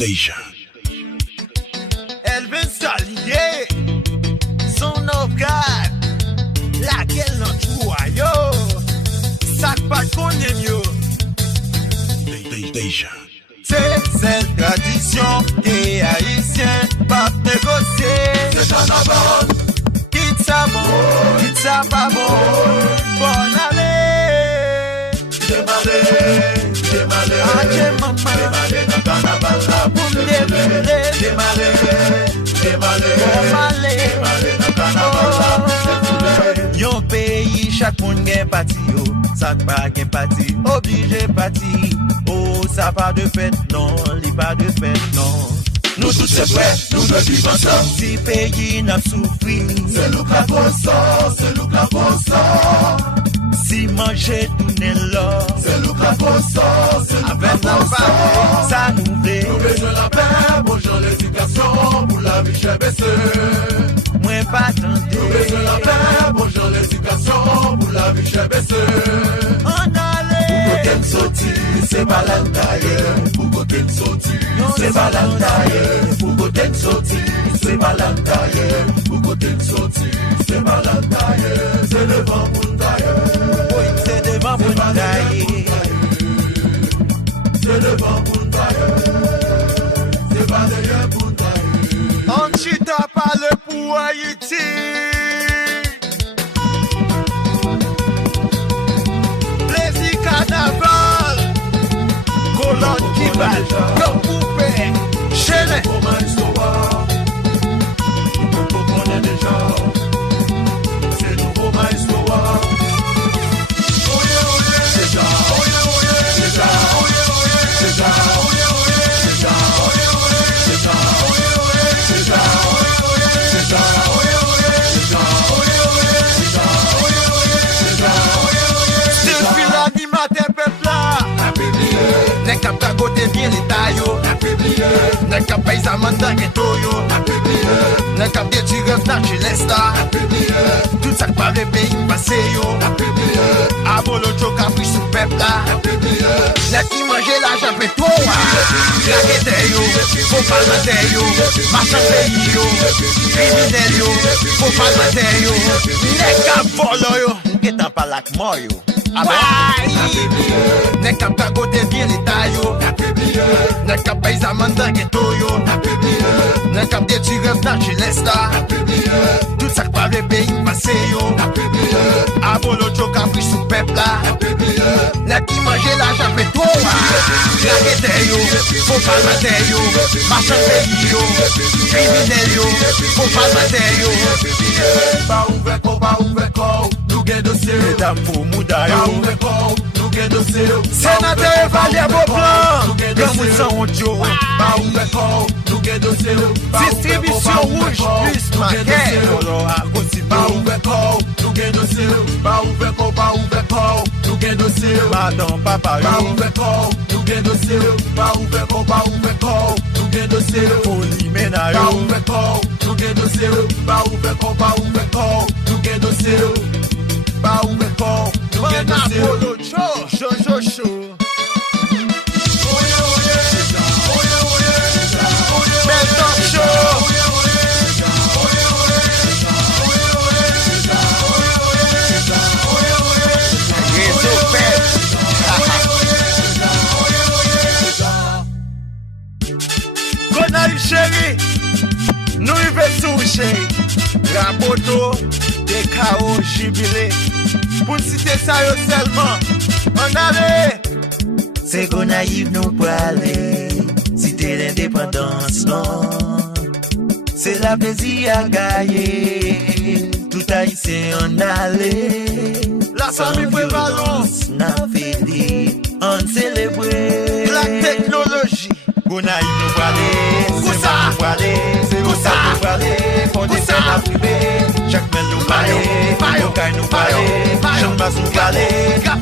Deja. Elvin Salier, son of God, laquelle non joue yo, sac pas connaît mieux. Deja. C'est cette tradition des haïtiens, pas négocier. C'est carnaval. Quitte ça bon, quitte ça pas bon, bonne année. Démarrer, Adieu maman, démarrer dans carnaval là. pour me dérouler, Démarrer dans carnaval là. Yon pays, chaque monde gen parti yo, ça pas gen parti, obligé parti. Oh, ça pas de fête, non, li pas de fête, non. Nous tous c'est prêt, nous devons vivre ensemble. Si pays n'a souffri, C'est nous qui avons ça, c'est nous qui avons ça. si manger tourner là, C'est nous qui avons ça, c'est nous qui avec la avons ça. famille, ça nous Nous veut. besoin la paix, bonjour l'éducation, pour la vie chère baissée. Moi pas Nous besoin la tenter, paix, bonjour l'éducation, pour la vie chère baissée. on allait. Côté sorti, c'est balantaille. Pour côté sorti, c'est balantaille. Pour côté sorti, c'est balantaille. Pour côté sorti, c'est balantaille. C'est le vent pour tailler. Oui, c'est devant mon taille. C'est le vent pour tailler. C'est pas derrière pour tailler. On chita parle pour Haïti. Plaisir carnaval, colonne qui balle, comme poupée, chaîne. Pour ma histoire, nous comprenons déjà. C'est nous pour ma histoire. C'est ça, c'est ça, c'est ça, c'est ça, c'est ça, c'est ça, c'est ça, Depuis l'animateur peuple là, n'est qu'à ta côté bien les taillots, n'est qu'à pas amanda ghetto yo, n'est qu'à des tigres dans chez l'esta, tout ça par le pays passé yo, abolo choka puis sous peuple là, n'est qui manger l'argent fait trop, la yo, faut pas le yo, marchand pays yo, criminel yo, faut pas le yo, n'est qu'à volo yo, n'est qu'à pas la mort yo. N'est qu'à pas côté bien les taillots, n'est qu'à pas les amanda ghetto yo, n'est qu'à des tigres dans chez l'esta, tout ça par le pays passé yo, abolo choka puis sous peuple là, n'est qui manger l'argent fait trop, la yo, faut pas le yo, marchand pays yo, criminel yo, faut pas le yo, Ba ouvert corps, nous gain dossier. mesdames pour mouda Ba yo. ouvert corps, nous gain dossier. Sénateur Valérie Beauplan, comme vous sont audio. Ba ouvert corps, nous gain dossier. Distribution rouge plus marqué. Ba ouvert corps, nous gain dossier. Ba ouvert corps, nous gain dossier. Madame Papa Ba yo, ouvert corps, nous gain dossier. Ba ouvert corps, nous gain dossier. Polimena Ba yo. ouvert corps, nous gain dossier. Ba ouvert corps, nous gain dossier. Ba ouvert corps, nous gain Mana dossier. polo chaud. Bel talk show. Réseau Pep. Gonaï chéri, nous y veut toucher. La moto, des chaos jubilés. Pour citer ça yo seulement, on allait. C'est qu'on naïve nous pour aller. Citer l'indépendance, non. C'est la plaisir à gagner. Tout haïtien en allait. La famille prévalence. N'a fêté, on célèbre. La technologie. Qu'on naïve nous pour aller. C'est ça nous pour aller. C'est où ça nous pour aller. Pour des scènes à privé. Chaque mail nous parler. Yokai nous parler. Jean Bas nous parler.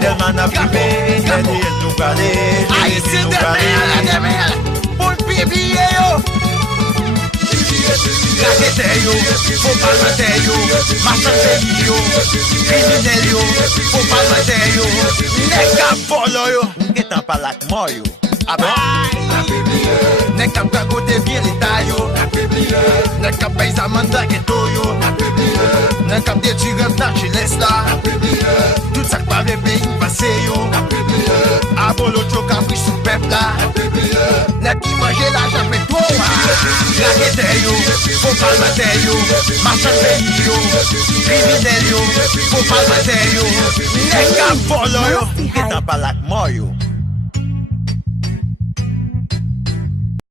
Delman à privé. Daniel nous parler. Haïtien nous parler. Pour le bébé yo. La yo, faut pas le yo, marchand pays yo, criminel yo, faut pas le yo, n'est qu'à polo yo, n'étant pas la mort yo, ah ben, Nèg k'ap kagote bien l'état yo. Nèg k'ap paye sa mandat ghetto yo. Nèg k'ap détruire rêve nationaliste là. Tout ça qui paraît pays passé yo. Abolo choc a pris sous peuple là. Nèg qui mange l'argent pétrole. La guette yo, faut pas le mater yo. Marchand pays yo, criminel yo, faut pas le mater yo. Nèg k'ap volo yo, qui t'en parle avec moi yo.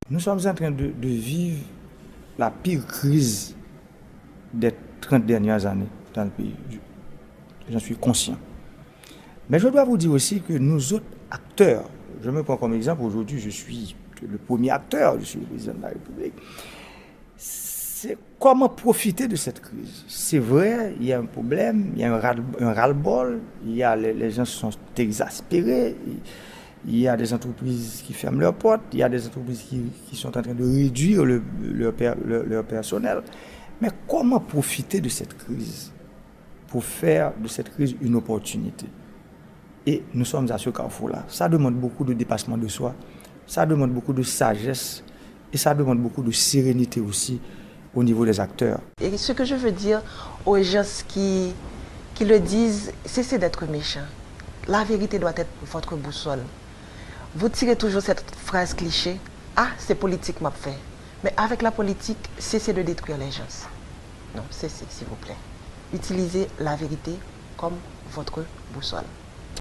Nous sommes en train de vivre la pire crise des 30 dernières années dans le pays. J'en suis conscient. Mais je dois vous dire aussi que nous autres acteurs, je me prends comme exemple, aujourd'hui je suis le premier acteur, je suis le président de la République, c'est comment profiter de cette crise. C'est vrai, il y a un problème, il y a un ras-le-bol, il y a les gens sont exaspérés, il y a des entreprises qui ferment leurs portes, il y a des entreprises qui sont en train de réduire leur personnel. Mais comment profiter de cette crise pour faire de cette crise une opportunité? Et nous sommes à ce carrefour-là. Ça demande beaucoup de dépassement de soi, ça demande beaucoup de sagesse et ça demande beaucoup de sérénité aussi au niveau des acteurs. Et ce que je veux dire aux gens qui le disent, cessez d'être méchants. La vérité doit être votre boussole. Vous tirez toujours cette phrase cliché, ah, c'est politique m'a fait. Mais avec la politique, cessez de détruire les gens. Non, cessez, s'il vous plaît. Utilisez la vérité comme votre boussole.